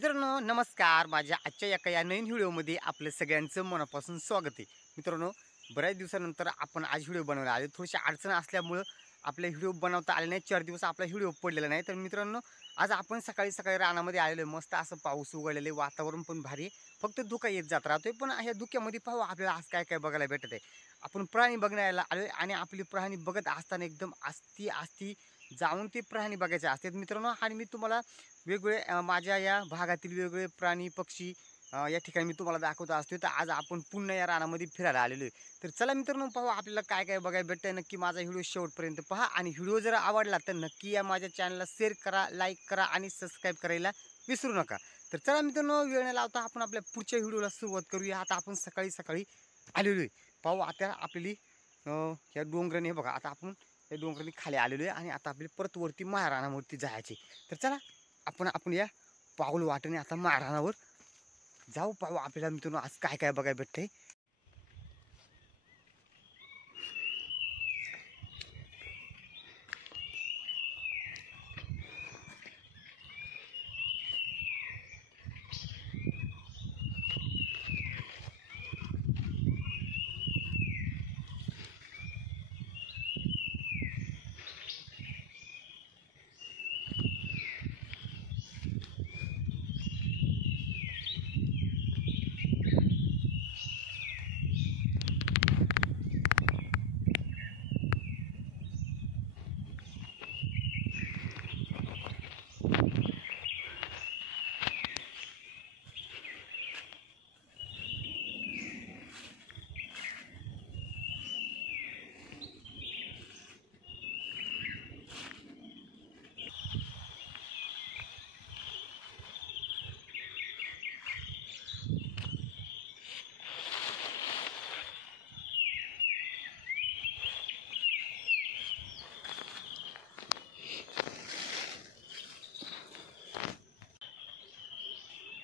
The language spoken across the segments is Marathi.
मित्रांनो नमस्कार. माझ्या आजच्या एका नवीन व्हिडिओमध्ये आपलं सगळ्यांचं मनापासून स्वागत आहे. मित्रांनो बऱ्याच दिवसानंतर आपण आज व्हिडिओ बनवला आहे. थोडीशी अडचण असल्यामुळं आपले व्हिडिओ बनवता आले नाही. 4 दिवस आपला व्हिडिओ पडलेला नाही. तर मित्रांनो आज आपण सकाळी सकाळी रानामध्ये आलेलो आहे. मस्त असं पाऊस उघडलेलं आहे, वातावरण पण भारी आहे. फक्त धुका येत जात राहतोय. पण ह्या धुक्यामध्ये पाहू आपल्याला आज काय काय बघायला भेटत आहे. आपण प्राणी बघण्याला आलोय आणि आपली प्राणी बघत असताना एकदम आस्ती जाऊन ते प्राणी बघायचे असतात मित्रांनो. आणि मी तुम्हाला वेगवेगळे माझ्या या भागातील वेगवेगळे प्राणी पक्षी या ठिकाणी मी तुम्हाला दाखवत असतो. तर आज आपण पुन्हा या रानामध्ये फिरायला आलेलो आहे. तर चला मित्रांनो पाहू आपल्याला काय काय बघायला भेटतंय. नक्की माझा व्हिडिओ शेवटपर्यंत पहा आणि व्हिडिओ जर आवडला तर नक्की या माझ्या चॅनलला शेअर करा, लाईक करा आणि सबस्क्राईब करायला विसरू नका. तर चला मित्रांनो वेळ न लावता आपण आपल्या पुढच्या व्हिडिओला सुरुवात करूया. आता आपण सकाळी सकाळी आलेलो आहे. पाहू आता आपली या डोंगराने बघा. आता आपण या डोंगराने खाली आलेलो आहे आणि आता आपली परत वरती महाराणावरती जायचे. तर चला आपण या पाऊल वाटेने आता महाराणावर जाऊ. पाहू आपल्याला मित्रांनो आज काय काय बघायला भेटतंय.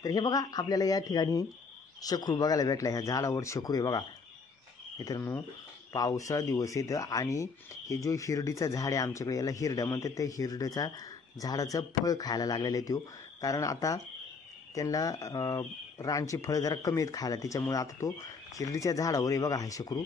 तर हे बघा आपल्याला या ठिकाणी शखरू बघायला भेटला. ह्या झाडावर शखरू आहे बघा मित्रांनो. पावसाळा दिवस येतं आणि हे जो हिरडीचा झाड आहे आमच्याकडे, याला हिरड्या म्हणतात. त्या हिरड्याचा झाडाचं फळ खायला लागलेलं आहे तो. कारण आता त्यांना रानची फळं जरा कमी आहेत खायला, त्याच्यामुळे आता तो हिरडीच्या झाडावर आहे बघा हा शखरू.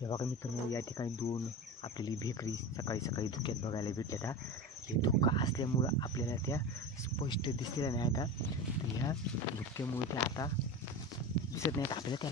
हे बघा मित्रांनो या ठिकाणी दोन आपल्याला भेकरी सकाळी सकाळी धुक्यात बघायला भेटल्यात. हे धुका असल्यामुळं आपल्याला त्या स्पष्ट दिसलेल्या नाही आता. तर ह्या धुक्यामुळे त्या आता दिसत नाहीत आपल्याला. त्या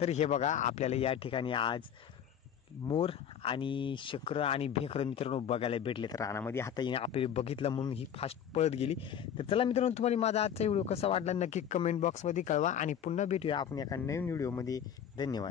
तर हे बघा आपल्याला या ठिकाणी आज मोर आणि शक्र आणि भेकर मित्रांनो बघायला भेटले. तर रानामध्ये हाताने आपल्याला बघितलं म्हणून ही फास्ट पळत गेली. तर चला मित्रांनो, तुम्हाला माझा आजचा व्हिडिओ कसा वाटला नक्की कमेंट बॉक्समध्ये कळवा आणि पुन्हा भेटूया आपण एका नवीन व्हिडिओमध्ये. धन्यवाद.